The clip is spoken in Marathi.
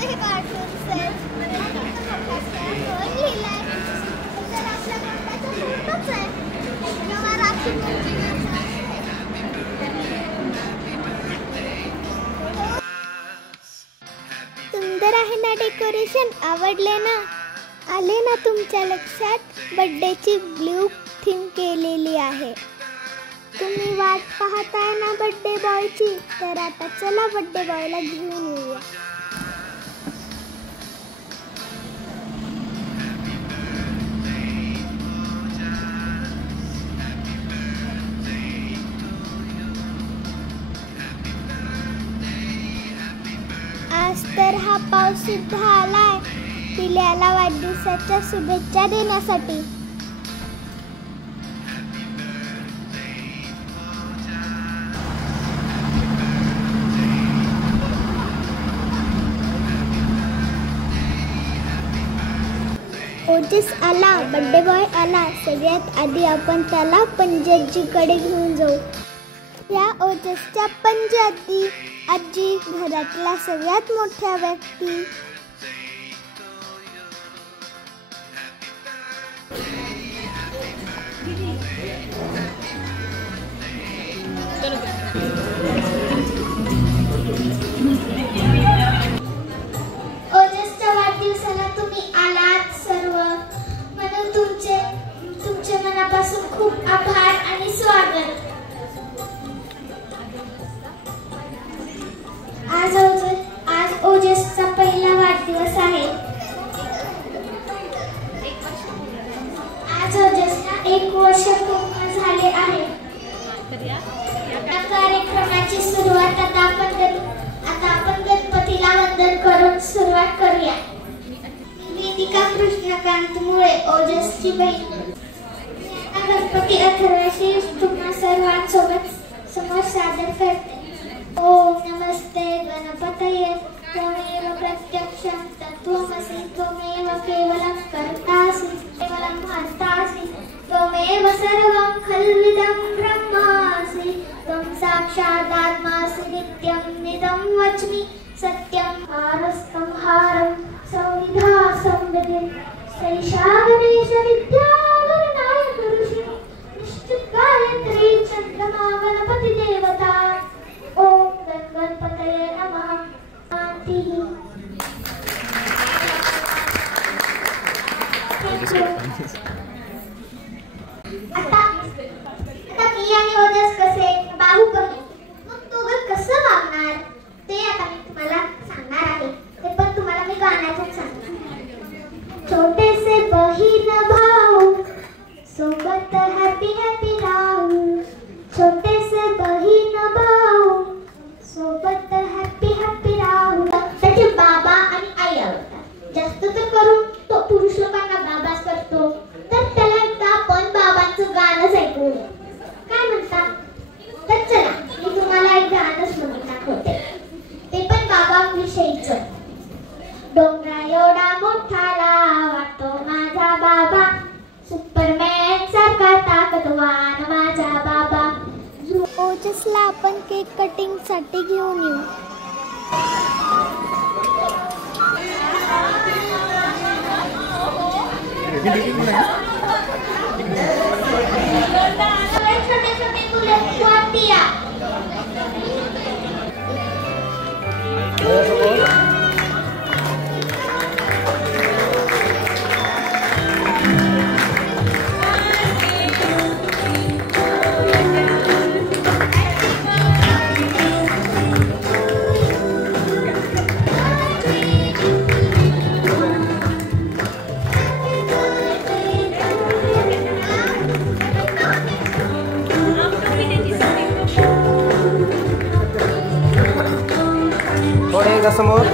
सुंदर आहे ना डेकोरेशन? आवडले ना? आले ना तुमच्या लक्षात? बर्थडेची ब्लू थीम केलेली आहे. तुम्ही वाट पाहताय ना बर्थडे बॉयची? तर आता चला बर्थडे बॉयला घेऊन येऊया. आज तर हा पाऊस सुद्धा आलाय पिल्याला वाढदिवसाच्या शुभेच्छा देण्यासाठी. ओजस आला, बर्थडे बॉय आला. सगळ्यात आधी आपण त्याला पंजाजीकडे घेऊन जाऊ. या ओजसच्या पंजाजी आजी घरातल्या सगळ्यात मोठ्या व्यक्ती. ओजसच्या वाढदिवसाला तुम्ही आलात सर्व, म्हणून तुमचे मनापासून खूप आभार आणि स्वागत. आज ओजसचा पहिला वाढदिवस आहे. आज ओजसला 1 वर्ष पूर्ण झाले आहे. या कार्यक्रमाची सुरुवात आता आपण गणपतीला वंदन करून सुरुवात करूया. वेदिका कृष्णकांत मुळे, ओजसची बहीण. गणपती अथर्वशी तुम्हा सर्वांसोबत समोर सादर करते. ओम नमस्ते गणपतये त्वमेव प्रत्यक्षं तत्त्वमसि त्वमेव केवलं कर्तासि केवलं हर्तासि त्वमेव सर्वं खल्विदं ब्रह्मासि त्वं साक्षादात्मासि नित्यं निदं वच्मि सत्यं हारस्तं हारं संविधा संविदे सैषा गणेश विद्या गणनायक ऋषि निश्चित गायत्री चन्द्रमा गणपति देवता. ओम गणपतये नमः. आता मी आणि ओजस कसे बाहुबली, मग दोघं कसं वागणार ते आता मी तुम्हाला सांगणार आहे. ते पण तुम्हाला मी गाण्यातून सांगणार. छोटेसे बहीण भाऊ सोबत हॅपी हॅपी राहू. छोटेसे बहीण भाऊ सोबत हॅपी हॅपी राहू. त्याचे बाबा आणि आई आवडतात. जास्त तर करून तो पुरुष लोकांना बाबाच करतो. तर त्याला एकदा आपण बाबांचं गाणंच ऐकू. काय म्हणता? तर चला मी तुम्हाला एक गाणंच म्हणून दाखवते. ते पण बाबांविषयीच. डोंगरा एवढा मोठाला वाटतो माझा बाबा, सुपरमॅन सारखा ताकदवान माझा बाबा. ओजसला आपण केक कटिंग साठी घेऊन येऊ. छोटे छोटे मुले स्वातिया. समोर